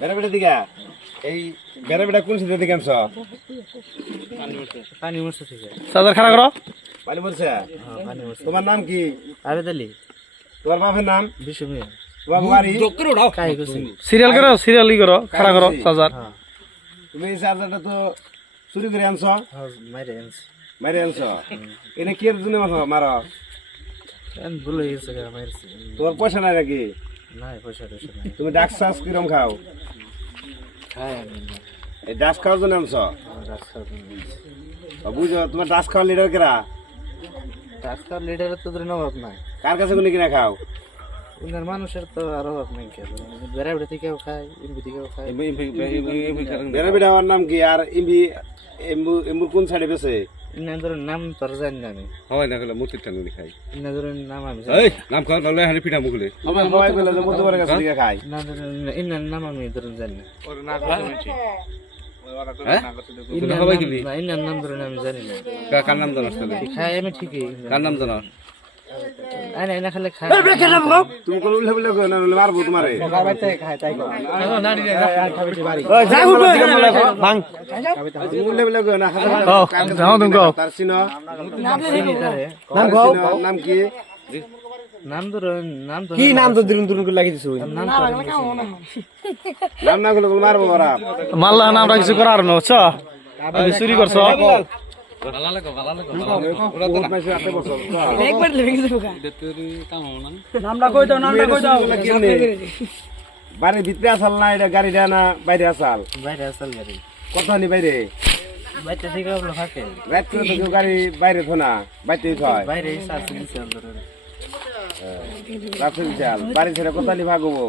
বেড়াবেড়া দিকে এই বেড়াবেড়া কোন সিদ্ধ দিকে আনছ পানি মরছে থেকে চার্জার খাড়া করো পানি পড়ছে তোমার নাম কি আবেদ আলী তোমার বাপের নাম বিশ্বমী তোমার বাড়ি কাই গেছে সিরিয়াল করো সিরিয়াল করো খাড়া করো চার্জার তুমি এই চার্জারটা তো চুরি করে আনছ মাইরে আনছি মারি আনছ এনে কি এর জন্য মারো আমি ভুলে গেছে মাইরছি তোমার পয়সা নাই নাকি নাই পয়সা টয়সা নাই তুমি ডাক্স চাষ কিরম খাও খাই আমি এই ডাক্স খাওয়ার জন্য আনছ রাস্তা বুঝো তোমার ডাক্স খাওয়ার লিডার কেরা রাস্তার লিডারের তো ধরে অভাব নাই কার কাছে কোনো কিনা খাও উনার মানুষের তো আর অভাব নাই কেউ বেড়াবেড়া থেকেও খায় ইনবি থেকেও খায় বেড়াবেড়া হওয়ার নাম কি আর ইম্বি এম্বুর কোন সাইডে বেছে ইনাদের নাম তোর জানি না আমি হয় না গেলে মুতির টাঙ্গুলি খাই ইনাদের নাম আমি এই নাম খাওয়া তাহলে হানি পিঠা মুখলে আমার সবাই বলে যে মুতে পড়ে গেছে দিকে খাই ইনার নাম আমি ধরুন জানি না হ্যাঁ ইনার নাম ধরুন আমি জানি না কার নাম জানাস তাহলে খাই আমি ঠিকই কার নাম জানাস আইনা আইনা খালে খাই তুমি কোন উল্লে বলে না মারবো তোমারে ভাঙ তুমি উল্লে বলে না তার চিন নাম কি নাম ধরুন নাম কি নাম তো দিরুন দিরুন করে লাগিয়ে দিছো নাম না গুলো মারবো ওরা মাল্লা নাম রাখছো করার না বুঝছো চুরি করছো বাড়ির ভিতরে আসাল না এটা গাড়িটা না বাইরে আসাল বাইরে আসাল গাড়ি কথা নি বাইরে বাইরে থেকে আপনার থাকে রাত করে তো কেউ গাড়ি বাইরে থো না বাইতে হয় বাইরে সাসি নিছেন ধরুন রাত্রে চাল বাড়ি ছেড়ে কথা নি ভাগবো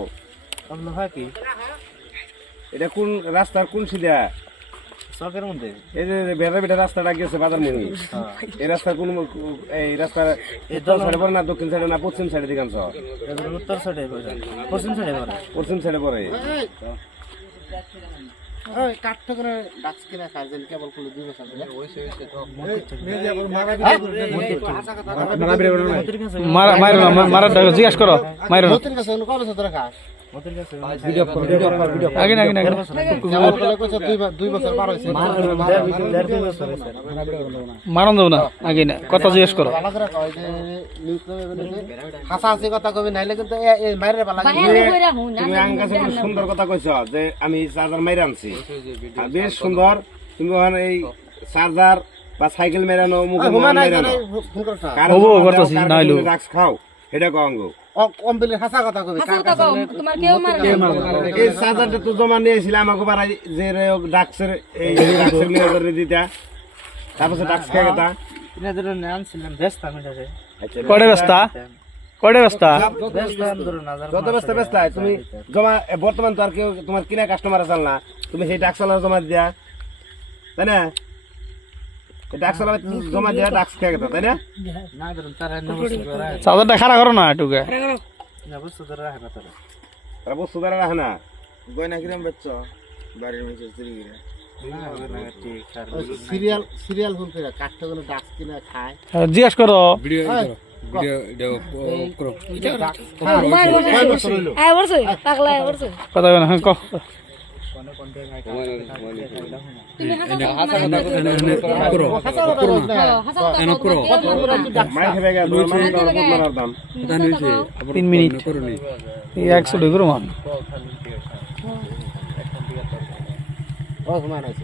আপনার ফাঁকি এটা কোন রাস্তার কোন সিধা চকের মধ্যে এই যে বেড়া বেড়া রাস্তাটা গেছে বাজার মুহি এই রাস্তার কোন এই রাস্তার উত্তর সাইডে পড়ে না দক্ষিণ সাইডে না পশ্চিম সাইডে দিকে আনছ উত্তর সাইডে পশ্চিম সাইডে পড়ে পশ্চিম সাইডে পড়ে কাঠটা করে ডাক্স কিনা খাইছেন কেবল কোন 2 বছর ধরে মারা জিজ্ঞেস করো মারো মতির কাছে কোন বছর ধরে খাস মতির কাছে ভিডিও আগে না 2 বছর পার হইছে মারন দাও না আগে না কথা জিজ্ঞেস করো ভালো করে কয় যে নিউজ হাসা হাসি কথা কবি নাইলে কিন্তু এই মাইরে বালা তুমি আমার কাছে খুব সুন্দর কথা কইছো যে আমি চার্জার মাইরা আনছি আর বেশ সুন্দর তুমি ওখানে এই চার্জার বা সাইকেল মেরানো মুখে মেরানো হবো করতেছি নাইলো ডাক্স খাও এটা কঙ্গ কম্পিলের হাসা কথা কবি তোমার কেউ মারবে এই চার্জারটা তো জমা নিয়েছিল আমাকে বাড়াই যে ডাক্সের এই ডাক্সের নিয়ে করে দিতা তারপর ডাক্স খেয়ে গেতা এনাদের নাম ছিলেন ব্যস্ত আমি তাতে কড়ে ব্যস্তা কড়ে ব্যস্তা ব্যস্ত ধরুন হাজার যত ব্যস্ত ব্যস্ত তুমি জমা বর্তমান তো আর কেউ তোমার কিনা কাস্টমার আসাল না তুমি সেই ডাক্স জমা দিয়া তাই না ডাক্স জমা দিয়া ডাক্স খেয়ে গেতা তাই না না ধরুন তারা নবস্থ ধরে চার্জারটা খাড়া করো না একটুকে নবস্থ ধরে রাখে না তারা তারা বস্তু দ্বারা রাখে না গয়না কিরম বেচছ বাড়ির মধ্যে চুরি করে সিরিয়াল সিরিয়াল ফোন করে কাঠটা গুলো ডাক্স কিনা খায় জিজ্ঞেস করো কথা বলে হ্যাঁ কহ দাম 3 মিনিট 100 টাকা মান ও সমান আছে